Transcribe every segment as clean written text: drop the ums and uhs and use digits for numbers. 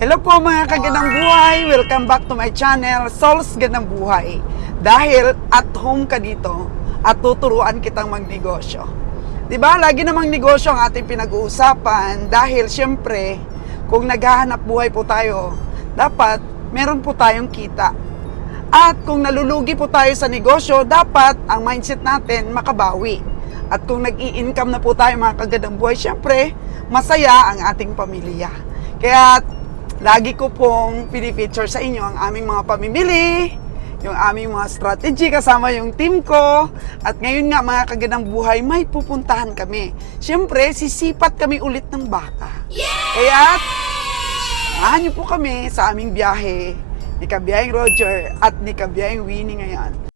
Hello po mga kagandang buhay! Welcome back to my channel, Sol's Gandang Buhay. Dahil at home ka dito at tuturuan kitang magnegosyo. Diba? Lagi namang negosyo ang ating pinag-uusapan dahil syempre, kung naghahanap buhay po tayo, dapat meron po tayong kita. At kung nalulugi po tayo sa negosyo, dapat ang mindset natin makabawi. At kung nag-i-income na po tayo mga kagandang buhay, syempre, masaya ang ating pamilya. Kaya lagi ko pong pinifeature sa inyo ang aming mga pamimili, yung aming mga strategy kasama yung team ko. At ngayon nga mga kagandang buhay, may pupuntahan kami. Siyempre, sisipat kami ulit ng baka. Kaya, samahan niyo po kami sa aming biyahe ni Kabiyahing Roger at ni Kabiyahing Winnie ngayon.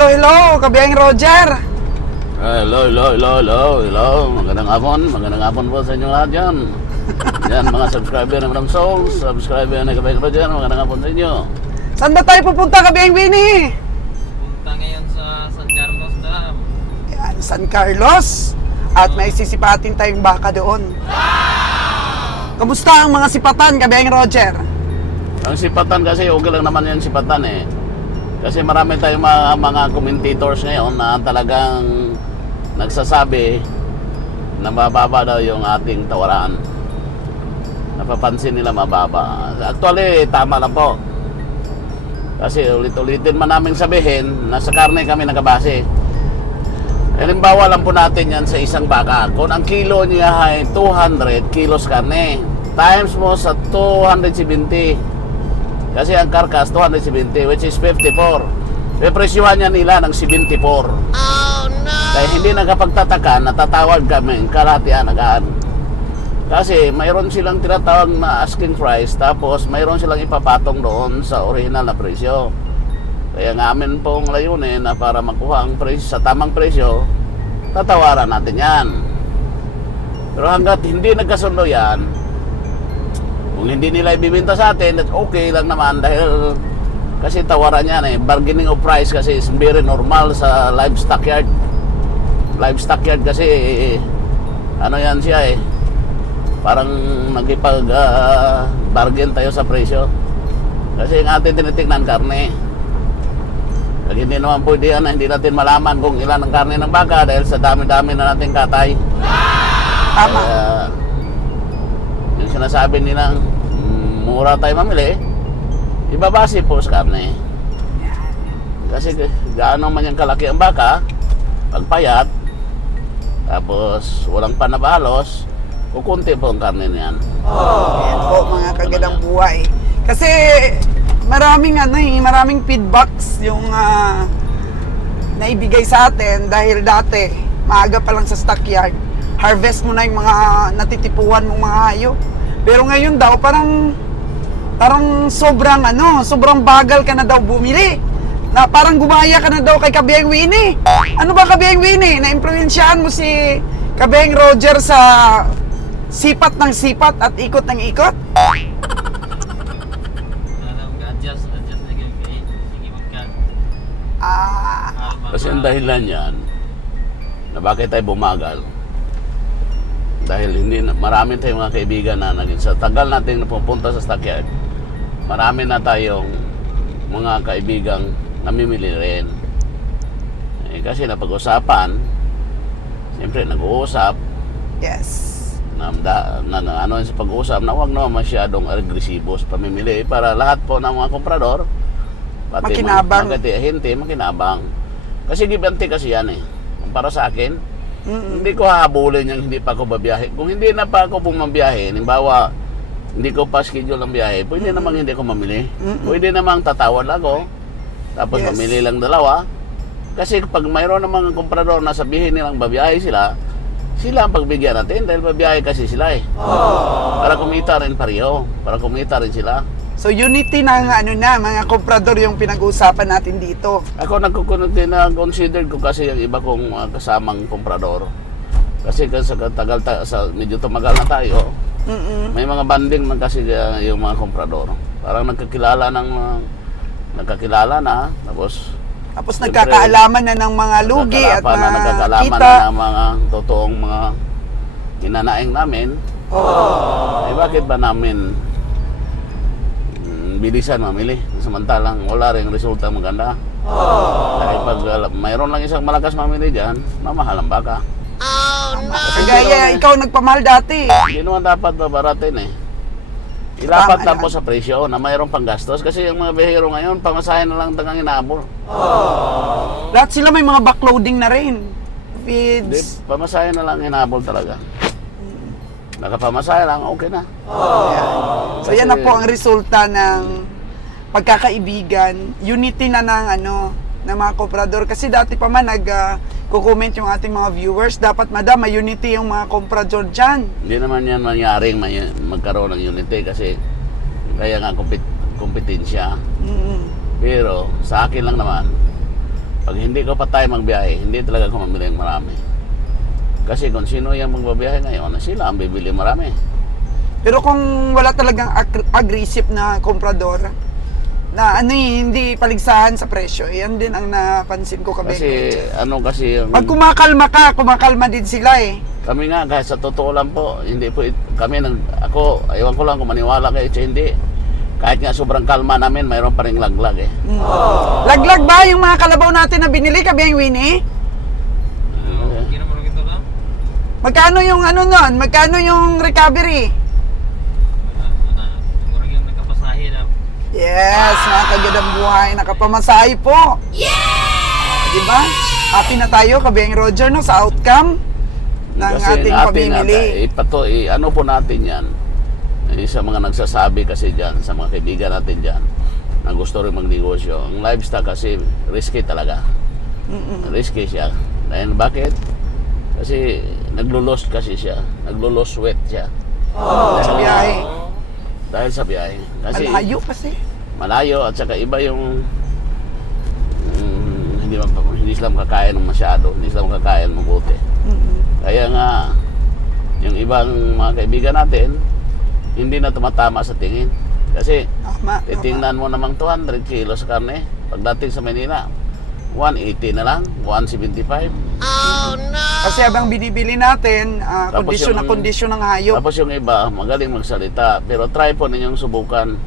Hello, Kabiyahing Roger. Hello. Magandang hapon po sa inyo lahat dyan. Yan, mga subscriber ng Madam Souls, subscriber ng Kabiyahing Roger, magandang hapon sa inyo. Saan ba tayo pupunta, Kabiyahing Winnie? Punta ngayon sa San Carlos Dam. Yan, San Carlos. At may sisipatin tayong baka doon. Kamusta ang mga sipatan, Kabiyahing Roger? Ang sipatan kasi, okay lang naman yung sipatan eh. Kasi marami tayong mga commentators ngayon na talagang nagsasabi na mababa daw yung ating tawaran. Napapansin nila mababa. Actually, tama lang po. Kasi ulit-ulitin man namin sabihin na sa karne kami nagabase. Halimbawa lang po natin yan sa isang baka. Kung ang kilo niya ay 200 kilos karne, times mo sa 270. Kasi ang karkas 270, which is 54. Pepresyuhan niya nila ng 74. Oh no! Kaya hindi nakapagtataka, natatawag kami kalahatian agad. Kasi mayroon silang tinatawag na asking price, tapos mayroon silang ipapatong doon sa original na presyo. Kaya nga amin pong layunin na para makuha ang presyo sa tamang presyo, tatawaran natin yan. Pero hanggat hindi nagkasundo yan, kung hindi nila ibibenta sa atin, that's okay lang naman dahil kasi tawaran yan eh. Bargaining of price kasi is very normal sa livestock yard. Livestock yard kasi ano yan siya eh. Parang nagipag bargain tayo sa presyo. Kasi ang atin tinitignan karne. Kasi hindi naman pwede yan na hindi natin malaman kung ilan ang karne ng baka dahil sa dami-dami na natin katay. Tama. Yung sinasabi nilang mura tayo mamili, ibabase po sa karne. Kasi gaano man yung kalaki ang baka, pagpayat, tapos walang panabalos, kukunti po ang karne niyan. Yan po mga kagandang buhay. Kasi maraming feedbacks yung naibigay sa atin dahil dati, maaga pa lang sa stockyard, harvest mo na yung mga natitipuan mong mga hayop. Pero ngayon daw parang sobrang bagal ka na daw bumili. Na parang gumaya ka na daw kay Kabiyahing Winnie. Ano ba Kabiyahing Winnie? Na-impluwensyahan mo si Kabiyahing Roger sa sipat ng sipat at ikot ng ikot? Adjust na kayo. Sige magka. Kasi ang dahilan yan, na bakit tayo bumagal, dahil marami tayong mga kaibigan na sa tagal natin napupunta sa stockyard, marami na tayong mga kaibigang namimili rin. Kasi napag-usapan, siyempre nag-uusap. Yes. Ano sa pag-uusap na huwag naman masyadong agresibo sa pamimili para lahat po ng mga komprador, pati makinabang. mga hinti, makinabang. Kasi give and take kasi yan eh. Para sa akin, hindi ko hahabulin yung hindi pa ako babiyahe. Kung hindi na pa ako bumabiyahe, halimbawa, hindi ko pa schedule ang biyahe, pwede namang hindi ko mamili. Pwede namang tatawad ako, tapos mamili lang dalawa. Kasi pag mayroon namang komprador na sabihin nilang babiyahe sila ang pagbigyan natin dahil babiyahe kasi sila eh. Para kumita rin pareho, para kumita rin sila. So unity ng ano na, mga komprador yung pinag-uusapan natin dito. Ako nag-consider ko kasi yung iba kong kasamang komprador. Kasi sa medyo tumagal na tayo, may mga banding man kasi yung mga komprador. Parang nagkakilala na, tapos Nagkakaalaman na ng mga lugi at mga nagkakaalaman kita. na ng mga totoong mga hinanaing namin. Eh bakit ba namin bilisan mamili? Samantalang wala rin resulta maganda. Dahil pag mayroon lang isang malakas mamili dyan, mamahal ang baka. Kagaya, ikaw nagpamahal dati. Hindi naman dapat babaratin eh. Ilapat Tama lang naman. po sa presyo na mayroong panggastos kasi yung mga bihero ngayon, pamasahe na lang tagang inaabol. Lahat sila may mga backloading na rin. Hindi, Feeds. pamasahe na lang inaabol talaga. Nakapamasahe lang, okay na. So yan na po ang resulta ng pagkakaibigan, unity na ng mga komprador. Kasi dati pa man nag-comment yung ating mga viewers, dapat madam, may unity yung mga komprador dyan. Hindi naman yan mangyaring magkaroon ng unity kasi kaya nga kompetensya. Pero sa akin lang naman, pag hindi ko pa tayo magbiyahe, hindi talaga ako mamili ng marami. Kasi kung sino yung magbabiyahe ngayon, sila ang bibili marami. Pero kung wala talagang aggressive na komprador, na hindi paligsahan sa presyo, yan din ang napansin ko kami. Kasi yung... Pag kumakalma din sila eh. Kami nga, kahit sa totoo lang po, hindi po, ako, ewan ko lang kung maniwala kayo, hindi. Kahit nga sobrang kalma namin, mayroon pa rin laglag eh. Laglag ba yung mga kalabaw natin na binili, Kabiyang Winnie? Hindi naman ito lang. Magkano yung nun? Magkano yung recovery? Siguro yung nagkapasahe na. Yes, mga kagandang buhay, nakapamasahe po. Yeah! Diba? Happy na tayo, Kabiyang Roger, no, sa outcome ng ating pamimili. Ano po natin yan, sa mga nagsasabi kasi dyan, sa mga kaibigan natin dyan, na gusto rin magnegosyo. Ang livestock kasi risky talaga. Risky siya. Dahil bakit? Kasi naglulos kasi siya. Naglulos sweat siya. Sa biyahe. Dahil sa biyahe. Kasi Malayo kasi. malayo at saka iba yung hindi sila makakain ng masyado. Hindi sila makakain mabuti. Kaya nga, yung ibang mga kaibigan natin, hindi na tumatama sa tingin. Kasi, Tama. titingnan mo namang 200 kilos karne. Pagdating sa Manila, 180 na lang, 175. Kasi habang binibili natin, Tapos kondisyon na yung- kondisyon ng hayop. Tapos yung iba, magaling magsalita. Pero try po ninyong subukan.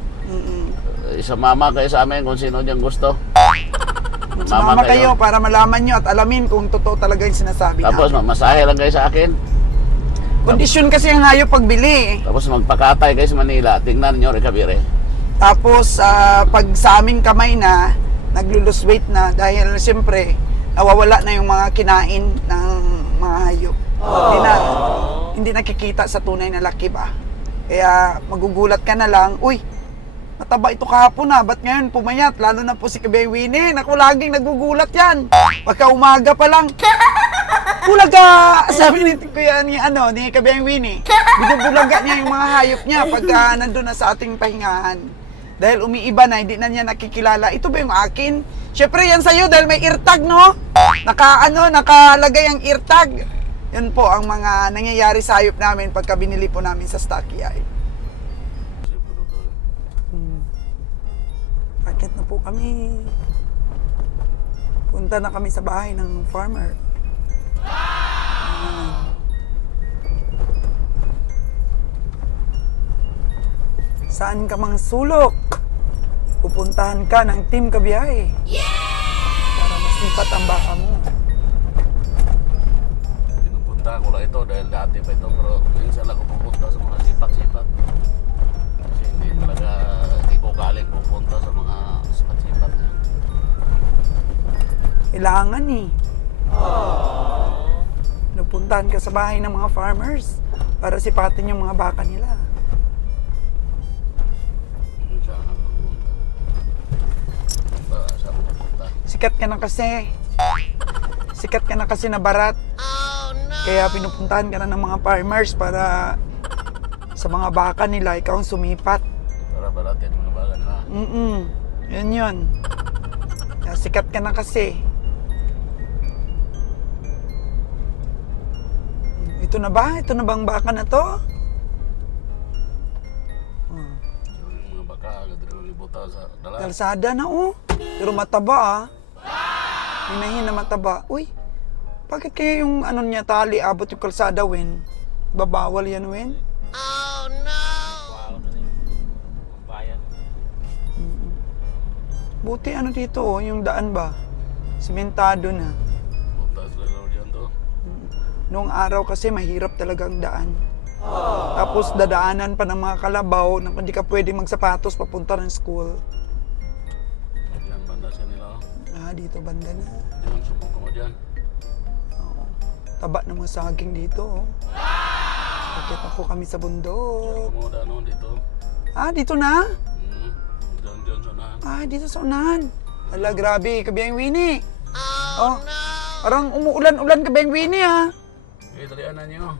Isumama kayo sa amin kung sino diyang gusto. Sumama kayo para malaman nyo at alamin kung totoo talaga yung sinasabi Tapos namin. mamasahe lang kayo sa akin. Kondisyon kasi ang hayop pagbili. Tapos magpakatay kayo sa Manila. Tingnan nyo, Recabire. Tapos, pag sa aming kamay na, naglulose weight na dahil siyempre, nawawala na yung mga kinain ng mga hayop. Hindi nakikita sa tunay na laki ba? Kaya magugulat ka na lang, uy, mataba ito kahapon na, ba't ngayon pumayat? Lalo na po si Kabiyang Winnie, naku, laging nagugulat yan. Pagka umaga pa lang, bulaga! Sabi ni Kuya ni Kabiyang Winnie, binubulaga niya yung mga hayop niya pagka nandun na sa ating pahingahan. Dahil umiiba na, hindi na niya nakikilala. Ito ba yung akin? Siyempre yan sa'yo dahil may eartag, no? Nakalagay ang eartag. Yun po ang mga nangyayari sa hayop namin pagka binili po namin sa stockyard. Akit na po kami. Punta na kami sa bahay ng farmer. Saan ka mang sulok? Pupuntahan ka ng Team Kabiyahe. Para masipat ang baka mo. Pinupunta ko lang ito dahil dati pa ito. Pero minsan lang ako pupunta sa mga sipat-sipat. Kasi hindi ko galing pupunta sa mga sipat-sipat niya. Kailangan eh. Napuntahan ka sa bahay ng mga farmers para sipatin yung mga baka nila. Sikat ka na kasi. Sikat ka na kasi na barat. Kaya pinupuntahan ka na ng mga farmers para sa mga baka nila, ikaw ang sumipat. Para baratin mga baga Yan yun. Kaya sikat ka na kasi. Ito na ba? Ito na bang baka na to? Yung mga baka, agad libutan sa dala. Kalsada na oh. Pero mataba ah. Hinahin na mataba. Uy, bakit kaya yung ano niya tali abot yung kalsada, Wen? Babawal yan, Wen? Wow na rin. Bayan. Buti ano dito oh, yung daan ba? Simentado na. Butas na lang dyan to. Noong araw kasi mahirap talaga ang daan. Tapos dadaanan pa ng mga kalabaw na hindi ka pwede magsapatos papunta ng school. Dyan, banda siya nila. Dito banda na. Dyan, subukan mo dyan. Taba ng mga saging dito. Oh. Bakit na po kami sa bundok. Kumoda no, dito. Dito na? Dyan, sa unahan. Dito sa unahan. Hala, grabe. Kabiyang Winnie. Oh, no! Parang umuulan-ulan Kabiyang Winnie Dalian na niyo.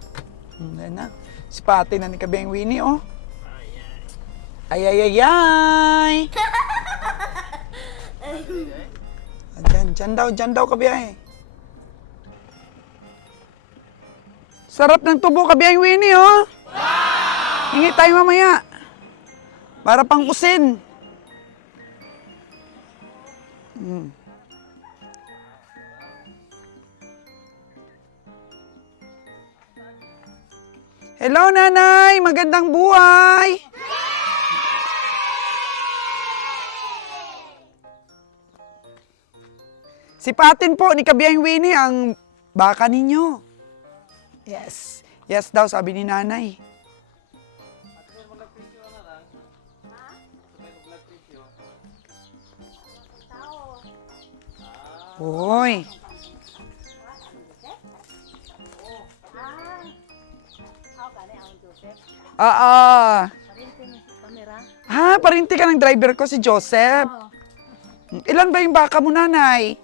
Yan na. Spati na ni Kabiyang Winnie, oh. Ay, ay, ay, ay. Dyan daw, Kabiyang. Sarap ng tubo, Kabiyang Winnie, oh. Hingi tayo mamaya. Para pang usin. Hello, Nanay! Magandang buhay! Sipatin po ni Kabiyang Winnie ang baka ninyo. Yes. Yes daw, sabi ni Nanay. Hoy. Parinti ka ng driver ko, si Joseph. Ilan ba yung baka mo, Nanay?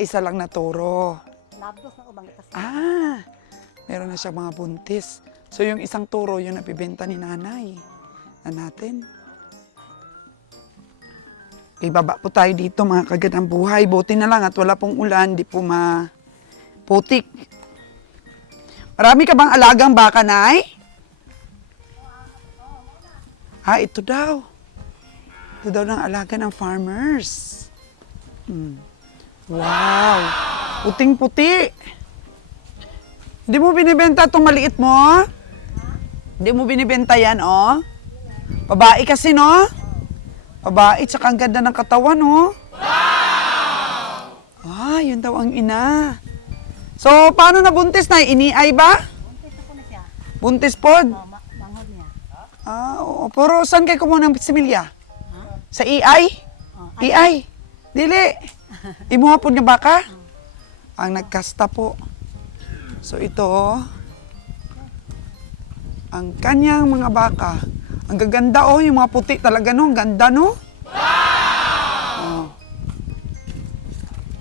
Isa lang na toro. Meron na siya mga buntis. So yung isang toro, yung napibenta ni Nanay. Natin. Ibaba po tayo dito, mga kagandang buhay. Buti na lang at wala pong ulan, di po maputik. Marami ka bang alagang baka, Nay? Ito daw. Ito daw ng alaga ng farmers. Wow! Puting-puti. Hindi mo binibenta itong maliit mo? Hindi mo binibenta yan, oh? Babae kasi, no? Babae, tsaka ang ganda ng katawan, oh. Wow! Yun daw ang ina. So, paano nabuntis na? Iniay ba? Buntis ako na siya. Buntis pod? Bangod niya. Oo. Pero saan kayo kumuha ng similya? Sa EI? EI? Dili. Imuha po niya baka? Ang nagkasta po. So ito, ang kanyang mga baka. Ang gaganda oh, yung mga puti talaga no. Ang ganda no? Wow!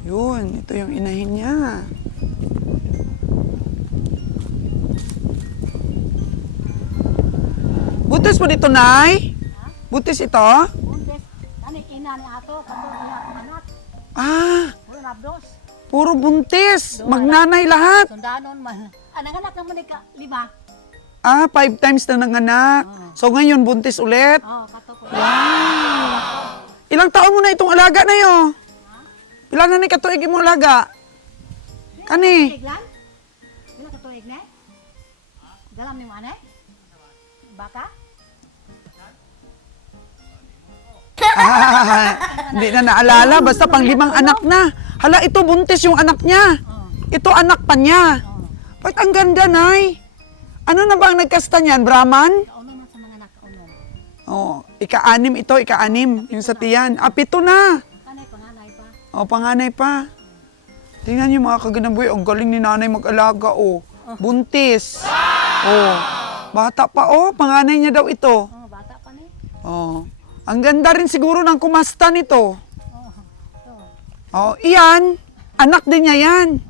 Yun, ito yung inahin niya. Butis po dito, Nay? Butis ito? Buntis. Kani ina ni ato. Kato niya anak. Puro nabdos. Puro buntis. Magnanay lahat. Sundanon man. Anak-anak naman ka. 5. 5 times na nanganak. So ngayon, buntis ulit. Kato ko. Wow! Ilang taon mo na itong alaga na yun? Ilang na ni katuig mo alaga? Kani? Tiglan? Bila ka tuig na? Dalam ni mana? Baka? Hindi na naalala. Basta pang 5 anak na. Hala, ito buntis yung anak niya. Ito anak pa niya. Ba't ang ganda, Nay? Ano na ba ang nagkasta niyan? Brahman? Kauno man sa mga nakaunom. Ika-6 ito, ika-6. Yung sa tiyan. 7 na. Kanay panganay pa. Panganay pa. Tingnan niyo mga kagandang buhay. Ang galing ni Nanay mag-alaga, Buntis. Bata pa, panganay niya daw ito. Bata pa ni. Ang ganda rin siguro ng kumasta nito. Iyan. Anak din niya yan.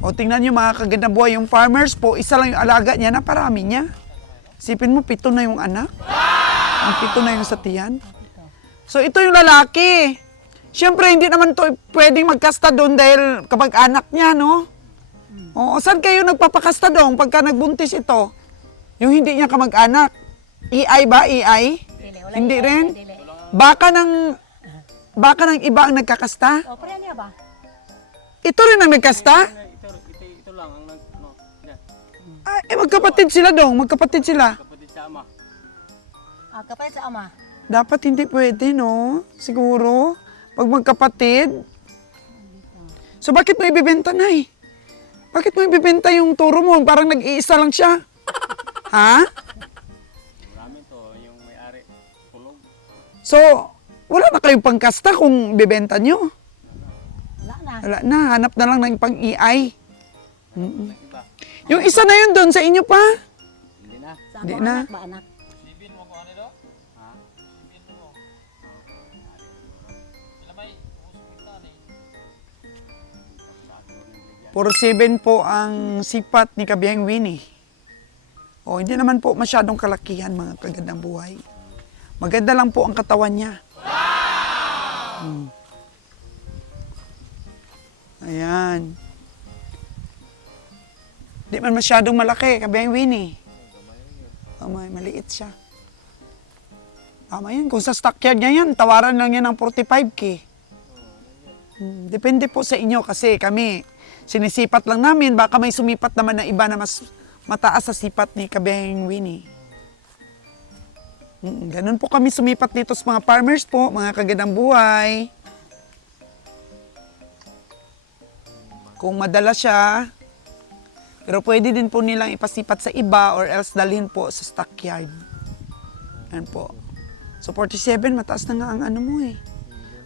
Tingnan niyo mga kagandang buhay. Yung farmers po, isa lang yung alaga niya na parami niya. Isipin mo, 7 na yung anak. Ang 7 na yung sa tiyan. So, ito yung lalaki. Siyempre, hindi naman to pwedeng magkasta doon dahil kapag anak niya, no? Oo, saan kayo nagpapakasta doon pagka nagbuntis ito? Yung hindi niya kamag-anak. EI ba? EI? Dili, wala Hindi iya, rin? dili. Baka ng iba ang nagkakasta? O, pare niya ba? Ito rin ang nagkasta? Ito lang ang yan. Ay, magkapatid sila dong. Magkapatid sila. Kapatid sa ama. Ah, kapalit sa ama. Dapat hindi pwede, no? Siguro. Pag magkapatid. So, bakit mo ibibenta, Nay? Bakit mo ibibenta yung turo mo? Parang nag-iisa lang siya. Ha? Marami to, yung may-ari. Tulog. So, wala na kayong pangkasta kung bibenta nyo. Wala na. Wala na. Hanap na lang ng pang-EI. Iba. Yung isa na yun doon sa inyo pa. Hindi na. Sa Di ako na. anak ba anak? Sibin mo ko ano do? Ha? Sibin mo. Sila may usupunta ni. 4-7 po ang sipat ni Kabiyang Winnie. O, hindi naman po masyadong kalakihan mga kagandang buhay. Maganda lang po ang katawan niya. Ayan. Di man masyadong malaki, Kabiyang Winnie. Maliit siya. Tama yan. Kung sa stockyard niya yan, tawaran lang yan ng 45K. Depende po sa inyo kasi kami, sinisipat lang namin. Baka may sumipat naman na iba na mas mataas sa sipat ni Kabiyang Winnie. Ganun po kami sumipat dito sa mga farmers po, mga kagandang buhay. Kung madala siya, pero pwede din po nilang ipasipat sa iba or else dalhin po sa stockyard. Yan po. So 47, mataas na nga ang ano mo eh.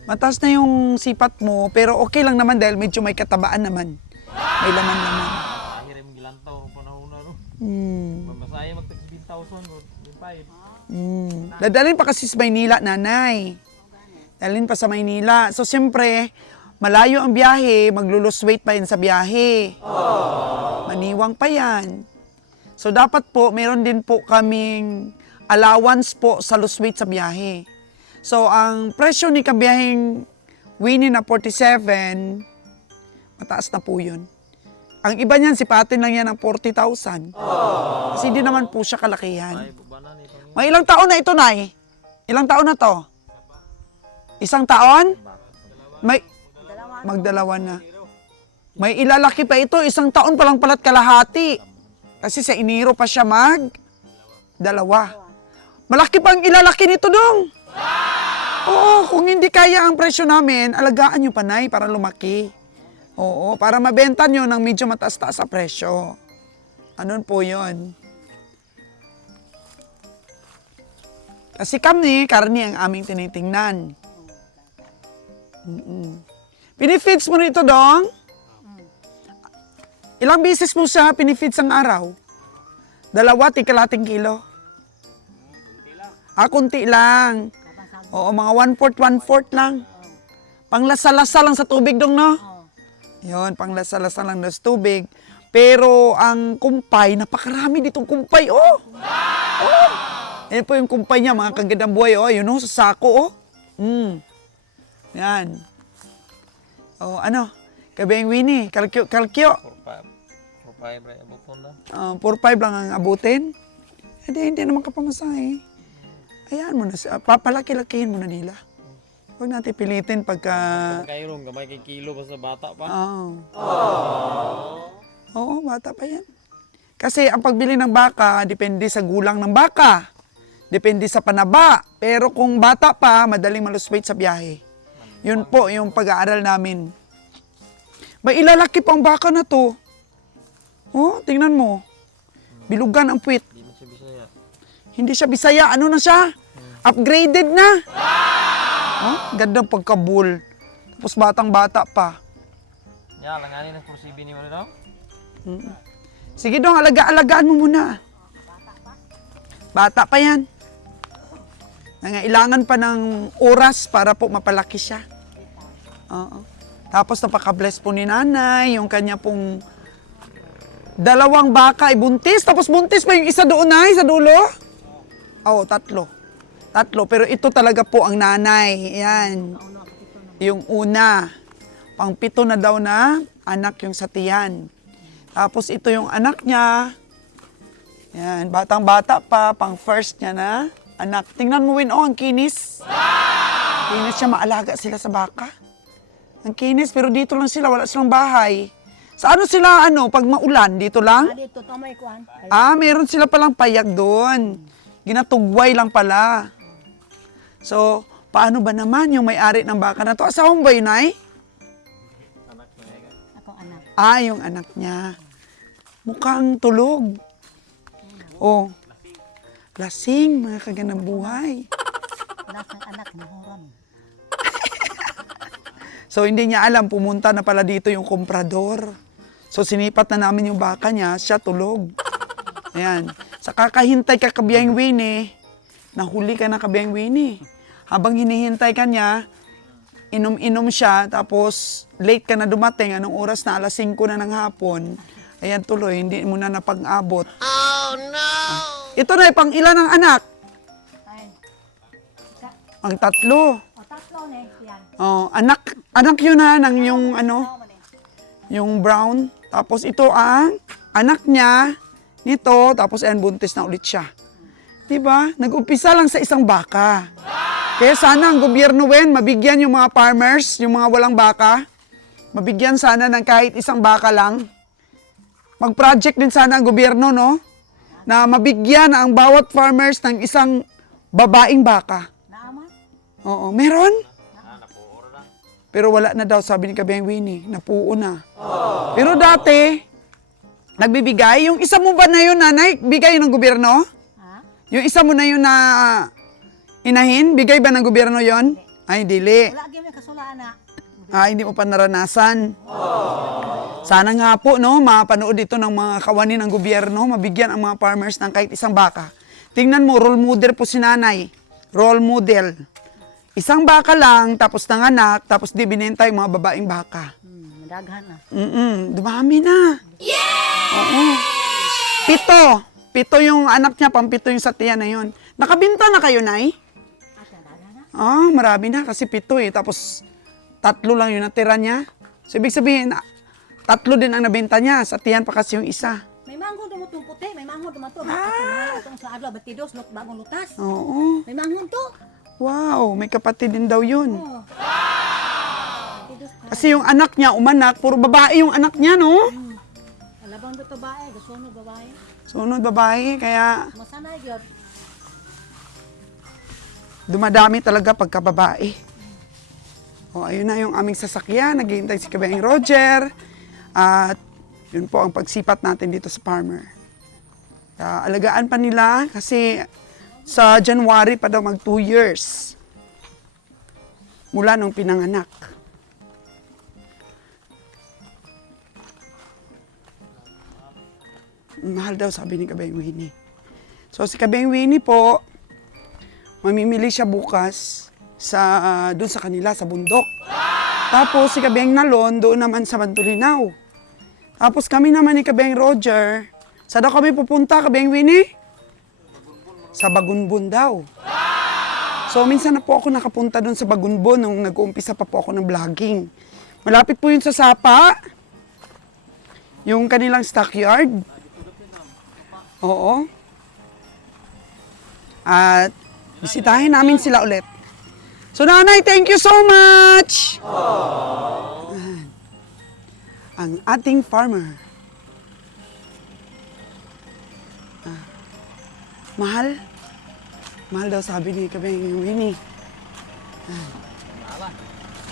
Mataas na yung sipat mo, pero okay lang naman dahil medyo may katabaan naman. May laman-laman. Ahirim gilantaw ng panahon na no. Hmm. Masaya magtag 7,000 o 5. Dadalhin pa kasi sa Maynila, nanay. Dadalhin pa sa Maynila. So, siyempre, malayo ang biyahe, maglulose weight pa yan sa biyahe. Maniwang pa yan. So, dapat po, meron din po kaming allowance po sa lose weight sa biyahe. So, ang presyo ni kabiyaheng Winnie na 47, mataas na po yun. Ang iba niyan, sipatin lang yan ng 40,000. Kasi hindi naman po siya kalakihan. May ilang taon na ito, Nay? Ilang taon na to? 1 taon? May magdalawa na. May ilalaki pa ito, 1 taon pa lang pala't kalahati. Kasi sa Enero pa siya dalawa. Malaki pang ilalaki nito dong. Oo, kung hindi kaya ang presyo namin, alagaan nyo pa, Nay, para lumaki. Oo, para mabenta nyo ng medyo mataas-taas sa presyo. Anon po yun? Kasi kami, karni ang aming tinitingnan. Pinifeeds mo nito, dong? Ilang beses mo siya pinifeeds ang araw? 2, tig-kalating kilo. Kunti lang. Oo, mga 1/4 lang. Panglasa-lasa lang sa tubig, dong, no? Yun, panglasa-lasa lang sa tubig. Pero ang kumpay, napakarami ditong kumpay, oh! Oh! Yan po yung kumpay niya, mga kagandang buhay, oh. Yun, oh, sa sako, oh. Yan. Oh, ano? Kabiyang Winnie, kalkyo. 4-5 right abuton na. 4-5 lang ang abutin. Hindi naman kapamasahe. Ayan mo na, papalaki-lakihin mo na nila. Huwag natin pilitin pagka... Kairong gamay kay kilo basta bata pa. Oo, bata pa yan. Kasi ang pagbili ng baka, depende sa gulang ng baka. Depende sa panaba. Pero kung bata pa, madaling malose weight sa biyahe. Yun po yung pag-aaral namin. May ilalaki pang baka na to. Oh, tingnan mo. Bilugan ang puwit. Hindi na siya Bisaya. Hindi siya Bisaya. Ano na siya? Upgraded na. Oh, gandang pagkabul. Tapos batang-bata pa. Ya, langanin ng kursibi ni mo daw. Sige dong, alagaan mo muna. Bata pa yan. Nangailangan pa ng oras para po mapalaki siya. Oo. Tapos napaka-bless po ni nanay, yung kanya pong 2 baka ay buntis. Tapos buntis pa yung isa doon ay, sa dulo? Oo, 3. 3. Pero ito talaga po ang nanay. Yan. Yung una. Pang-7 na daw na anak yung sa tiyan. Tapos ito yung anak niya. Yan, batang-bata pa, pang-first niya na anak. Tingnan mo, ang kinis. Kinis siya, maalaga sila sa baka. Ang kinis, pero dito lang sila, wala silang bahay. Sa ano sila, pag maulan, dito lang? Dito, tamay kuan. Meron sila palang payag doon. Ginatugway lang pala. So, paano ba naman yung may-ari ng baka na to? Asawang ba yun, ay? Ako anak. Yung anak niya. Mukhang tulog. Oh, lasing, mga kaganang buhay. Lahat ng anak nahuron. So, hindi niya alam, pumunta na pala dito yung komprador. So, sinipat na namin yung baka niya, siya tulog. Ayan. Sa kakahintay ka Kabiyang Winnie, nahuli ka na Kabiyang Winnie. Habang hinihintay ka niya, inom-inom siya, tapos late ka na dumating, anong oras na, 5:00 na ng hapon. Ayan tuloy, hindi mo na napag-abot. Oh, no! Ito na, pang ilan ng anak? Ay. Ang 3. O, 3 ne, yan. Oh, anak yun na, ng yung yung brown. Tapos ito ang anak niya nito, tapos ayan, buntis na ulit siya. Diba? Nag-umpisa lang sa isang baka. Kaya sana ang gobyerno, mabigyan yung mga farmers, yung mga walang baka. Mabigyan sana ng kahit isang baka lang. Mag-project din sana ang gobyerno, no? Na mabigyan ang bawat farmers ng isang babaeng baka. Naama? Oo, meron? Pero wala na daw, sabi ni Kabiyang Winnie. Napuo na. Pero dati, nagbibigay. Yung isa mo ba na yun, nanay, bigay ng gobyerno? Ha? Yung isa mo na yun na inahin, bigay ba ng gobyerno yon? Ay, dili. Wala gyud may kasulaan na. Hindi mo pa naranasan. Sana nga po, no, mapanood ito ng mga kawani ng gobyerno, mabigyan ang mga farmers ng kahit isang baka. Tingnan mo, role model po si nanay. Role model. Isang baka lang, tapos nanganak, tapos di binenta yung mga babaeng baka. Madaghan na. Dumami na. Yeah! Oo. 7 yung anak niya, pang-7 yung sa tiyan na yun. Nakabinta na kayo, Nay? Ate, daghan na. Marami na kasi 7 tapos 3 lang yung natira niya. So, ibig sabihin, 3 din ang nabenta niya. Sa tiyan pa kasi yung isa. May manghon dumutong puti, may manghon dumato. Itong sa adlaw, batidos, bagong lutas. Oo. May manghon to. Wow, may kapatid din daw yun. Oh. Batidos pa. Kasi yung anak niya, umanak, puro babae yung anak niya, no? Alabang dito bae, gusto babae. Sunod babae, kaya Masanay gyud. dumadami talaga pagka babae. Ayun na yung aming sasakyan. Naghihintay si Kabiyang Roger. At yun po ang pagsipat natin dito sa farmer. Alagaan pa nila kasi sa January pa daw mag 2 years. Mula nung pinanganak. Mahal daw, sabi ni Kabiyang Winnie. So si Kabiyang Winnie po, mamimili siya bukas doon sa kanila, sa bundok. Tapos si Kabiyang Nalon, doon naman sa Mantulinaw. Tapos kami naman ni Kabiyang Roger, saan daw kami pupunta, Kabiyang Winnie? Sa Bagunbon daw. So minsan na po ako nakapunta doon sa Bagunbon nung nag-uumpisa pa po ako ng vlogging. Malapit po yun sa Sapa, yung kanilang stockyard. Oo. At bisitahin namin sila ulit. So nanay, thank you so much! Ang ating farmer. Mahal? Mahal daw, sabi ni Kabiyang Winnie.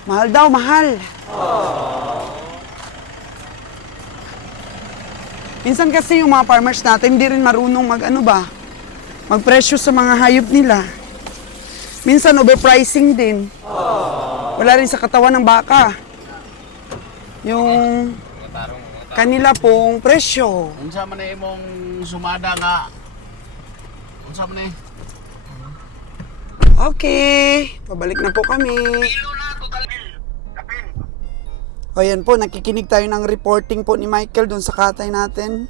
Mahal daw, mahal. Minsan kasi yung mga farmers natin, hindi rin marunong magpresyo sa mga hayop nila. Minsan overpricing din. Wala rin sa katawan ng baka. Yung kanila pong presyo. Unsa man imong sumada nga? Unsa man Okay, pabalik na po kami. O yan po, nakikinig tayo ng reporting po ni Michael doon sa katay natin.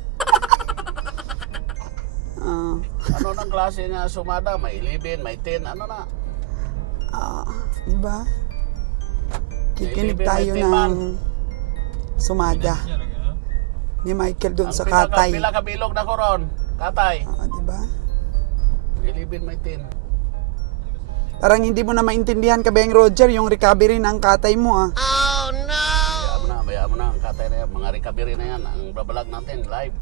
Ano ng klase nga sumada? May 11, may 10, ano na? Di ba? Kikinig May tayo libre, may ng sumada Siya lagi, no? ni Michael doon Ang sa pila ka- katay. Pila ka bilog na koron? Katay. Di ba? May 11, may 10. Parang hindi mo na maintindihan ka, Beng Roger, yung recovery ng katay mo, ah. Bayaan mo na ang katay na yan. Mga recovery na yan. Ang babalag natin live.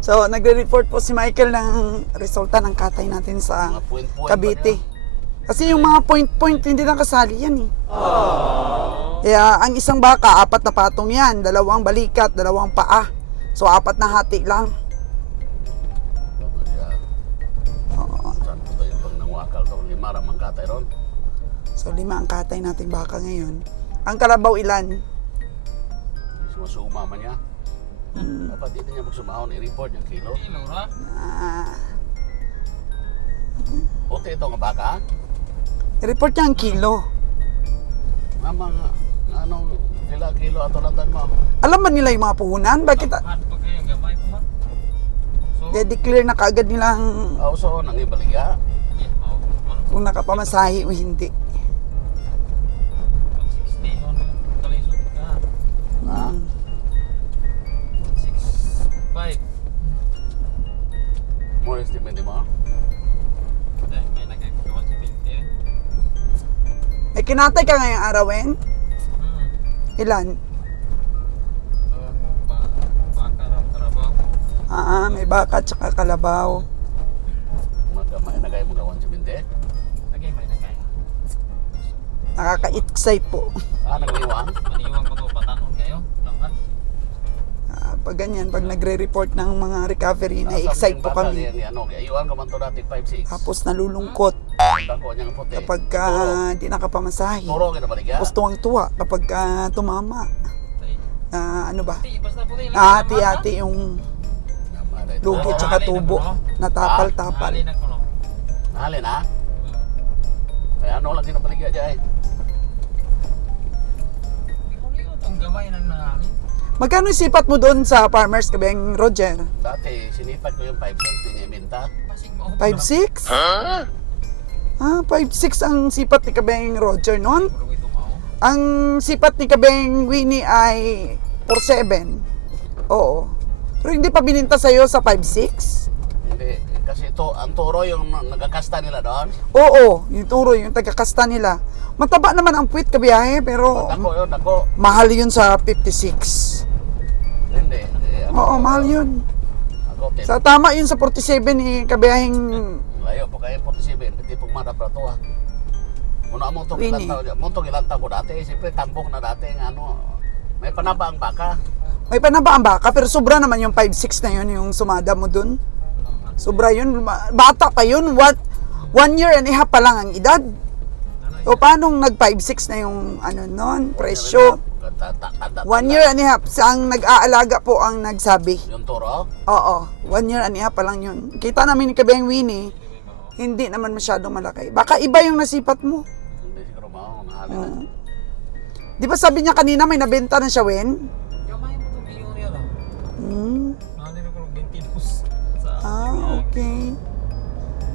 So, nagre-report po si Michael ng resulta ng katay natin sa Mga point-point Cavite. pa Kasi yung mga point-point, hindi na kasali yan, eh. Kaya, ang isang baka, 4 na patong yan. 2 balikat, 2 paa. So, 4 na hati lang. Saan po tayo pag nangwakal doon? 5 ramang katay ron. So, 5 ang katay nating baka ngayon. Ang kalabaw ilan? Sumasuma man niya. Dapat dito niya magsumahon, i-report yung kilo. Kilo ra. Ah, Puti ito nga baka. report niya ang kilo. Mama nga, anong pila kilo ato latan mo? Alam ba nila yung mga puhunan? Bakit Had pa kayo gamay pa man. So, de-declare na kaagad nilang Also, nang ibaligya. yeah, ano? kung nakapamasahe o hindi? 160 on kalisod ka. Ha? 165. More estimate mo? Eh, may nagkakawan si 20 eh. May kinatay ka ngayong arawin? Ilan? Baka ng trabaho. May baka at saka kalabaw. Magkamay na kayo magawan si Binte. Lagay may nagkaya. Nakaka-excite po. Nagliwang? Maniwang ko to, batanon kayo. Laman. Pag ganyan, pag nagre-report ng mga recovery, na-excite po kami. Ayuan ka man to dati 5-6. Tapos nalulungkot Dako niya ng puti. kapag di nakapamasahe. Turo ka na baligya? Tapos tuwang-tuwa kapag tumama. Ano ba? Basta po tayo. Hati-hati yung lugi tsaka tubo. Natapal-tapal. Alin ako no. Nahalin ha? Kaya ano lang kinabaligya dyan eh. Ang gamay ng nahalin. Magkano yung sipat mo doon sa farmers, Kabeng Roger? Dati sinipat ko yung 5-6, di niya ibenta. Pasig mo. 5'6"? 5'6" ang sipat ni Kabeng Roger noon. Puro ito mao. Ang sipat ni Kabeng Winnie ay 4'7". Oo. Pero hindi pa bininta sa'yo sa 5'6"? Hindi, kasi ito, ang turo yung nagkakasta nila doon. Oo, yung turo, yung tagakasta nila. Mataba naman ang puwit kabiyahe, pero Dako yun, dako. mahal yun sa 56. Hindi. Oo, mahal yun. Ako, Sa tama yun sa 47 kabiyaheng layo po kayo 47, pati pong madaprato ha. Muna mo itong Winnie. ilang taon, mo itong ilang taon ko dati, siyempre tambok na dati, ng ano, may panaba ang baka. may panaba ang baka, pero sobra naman yung 5'6" na yun, yung sumada mo dun. Sobra yun. Bata pa yun. 1 year and a half pa lang ang edad. O paano nag 5'6" na yung ano nun, presyo? 1 year and a half. Ang nag-aalaga po ang nagsabi. Yung turo? Oo, 1 year and a half pa lang yun. Kita namin ni Kabeng Winnie, hindi naman masyadong malaki. Baka iba yung nasipat mo. Hindi siguro mao, nahalin na. Di ba sabi niya kanina may nabenta na siya, Wen? Gamay mo to biyo niya lang. Nahalin ako ng 22 sa Okay.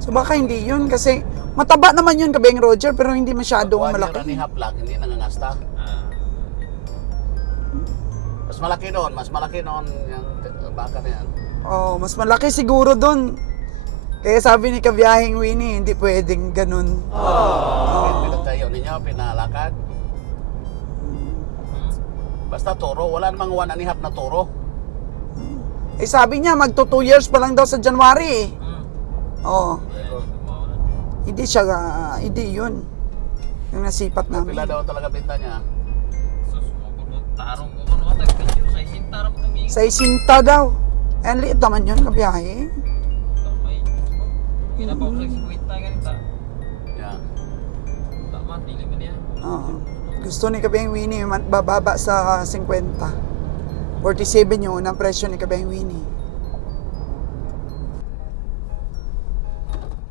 So baka hindi yun kasi mataba naman yun, Kabeng Roger, pero hindi masyadong 1 year and a malaki. half lang, hindi nangangasta. Mas malaki noon yung baka na yan. Oh, mas malaki siguro doon. Kaya sabi ni Kabiyahing Winnie, hindi pwedeng ganun. Pinagtayo ninyo, pinalakad. Basta turo, wala namang 1 and a half na turo. Eh sabi niya, magto 2 years pa lang daw sa January eh. Oh, hindi siya, hindi yun. Yung nasipat namin. Pila daw talaga binta niya. Sus, mabulot tarong ko. Ano ka tagpilyo sa isintarang tumingin. Sa isinta daw. Eh, ang liit naman yun, Kabiyahe. Gamay. Ginapaw sa 50 ganito. Yan. Tama, dili man niya. Oo. Gusto ni Kabiyahing Winnie, bababa sa 50. 47 yun ang presyo ni Kabiyahing Winnie.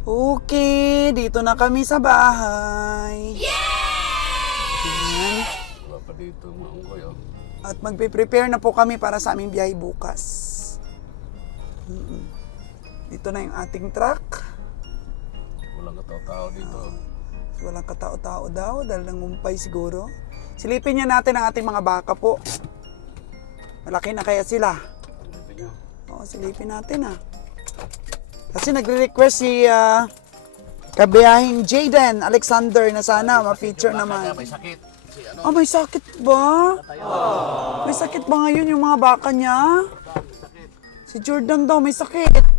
Okay, dito na kami sa bahay. Yay! dito mga unggoy. Oh. At magpe-prepare na po kami para sa aming biyahe bukas. Dito na yung ating truck. Walang katao-tao dito. Walang katao-tao daw dahil nangumpay siguro. Silipin niya natin ang ating mga baka po. Malaki na kaya sila. Silipin nyo. Oo, silipin natin Kasi nagre-request si kabiyahing Jaden Alexander na sana ma-feature naman. May sakit. Si ano? Ah, may sakit ba? May sakit ba ngayon yung mga baka niya? Si Jordan daw may sakit.